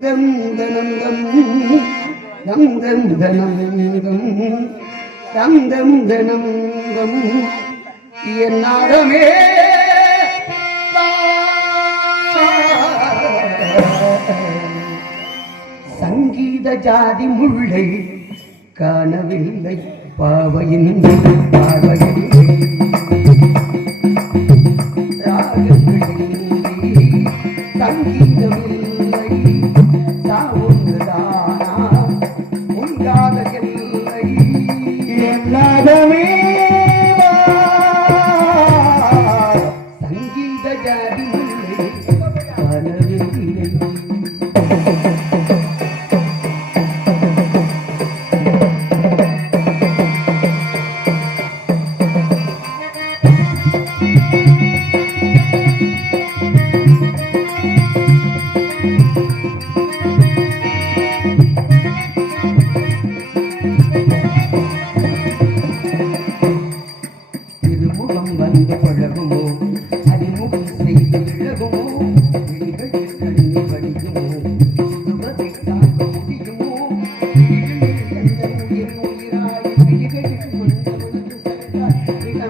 தம் தனம் தம் தம் தம் தனம் தம் தம் தம் தனம் தம் என்னாரமே சங்கீத ஜாதி முள்ளை காணவில்லை பாவையின் பார்வையில் சங்கீதமில்லை சாவுதானா உண்டாத எல்லை என்னதமே சங்கீத ஜாதி முல்லை காணவில்லை வந்து பழகுமோ அறிமுகம் செய்து விலகுமோ விழிகளில் கண்ணி வடிக்குமோ சுகத்தை தாங்க முடியுமோ எந்த உயிர் உயிராய் விழிகளில் வந்தவனுக்கு சரக்காய்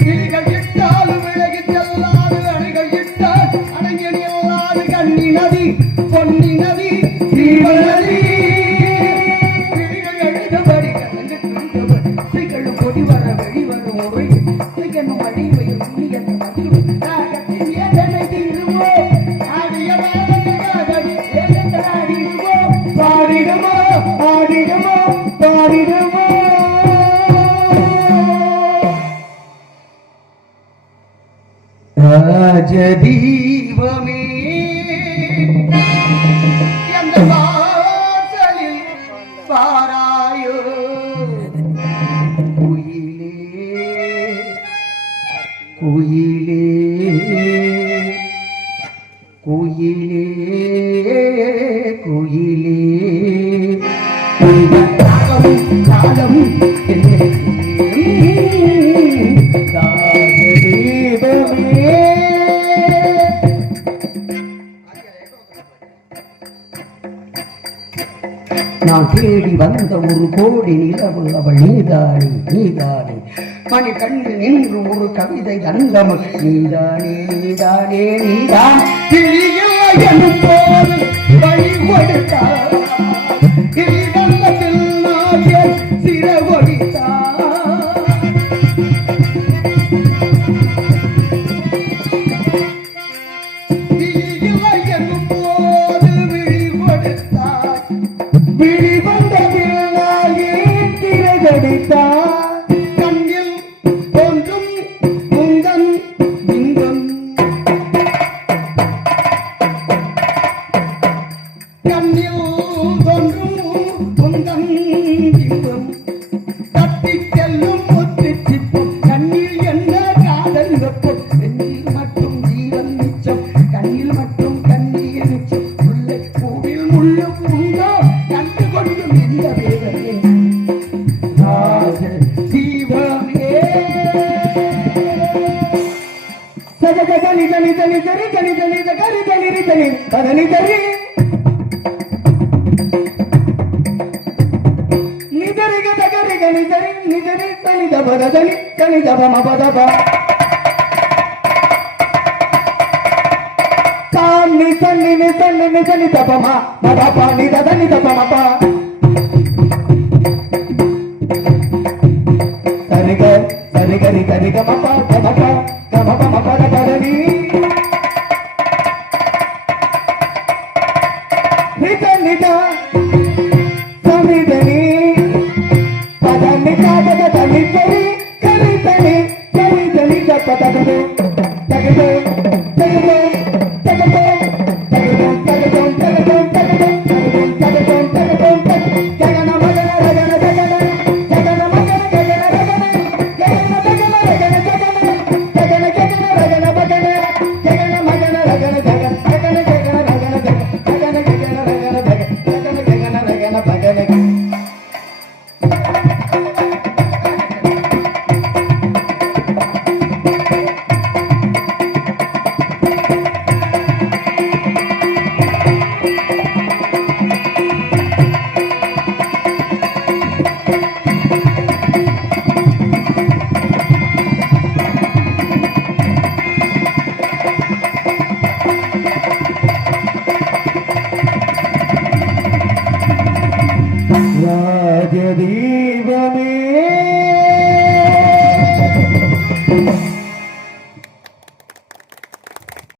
கிளிகள் இட்டாலும் விலகி செல்லாது அணிகள் இட்டால் அடங்கி நில்லாது கண்ணி நதி பொன்னி நதி ஜீவநதி ராஜதீபமே எந்த வாசலில் பாராயோ குயிலே குயிலே குயிலே குயிலே காலம் நான் தேடி வந்த ஒரு கோடி நிலவு அவள் நீதானே நீதானே மணி கண்டு நின்று ஒரு கவிதை அந்தமல் நீதானே நீதானே நீதான் எனும் போது வழிபடுத்தார் சிறவொடித்தார் கண்ணில் தோன்றும் முந்தன் இன்பம் கண்ணில் தோன்றும் முந்தன் இன்பம் தப்பி செல்லும் ஒத்து சிப்பம் கண்ணில் என்ன காதல் வெப்பம் கண்ணில் மட்டும் ஜீவன் மிச்சம் கண்ணில் மட்டும் கண்ணீர் மிச்சம் முல்லை பூவில் முள்ளும் உண்டோ கண்டு கொண்டும் இந்த வேதனை தனி தனி தனி தனி தனி தனி தனி தனி தனி தனி தனி நிதரிக தகரிக நிதரி நிதரி தனி தபத தனி தனி தப மபதப தானி தனி தனி தனி தபம மபப நித தனி தப மப சரிக சரிகரி சரிக மப மப கமப மபத பதனி நித நித சமிதனி பதனி காதக தனி தனி கரி தனி கரி தனி தப்ப தகது தகது தகது தகது தகது தகது தகது தகது தகது தகது தகது ஜகன மகன ரகன ஜகன ஜகன மகன ஜகன ரகன ஜகன ஜகன ரகன ஜகன தீபமே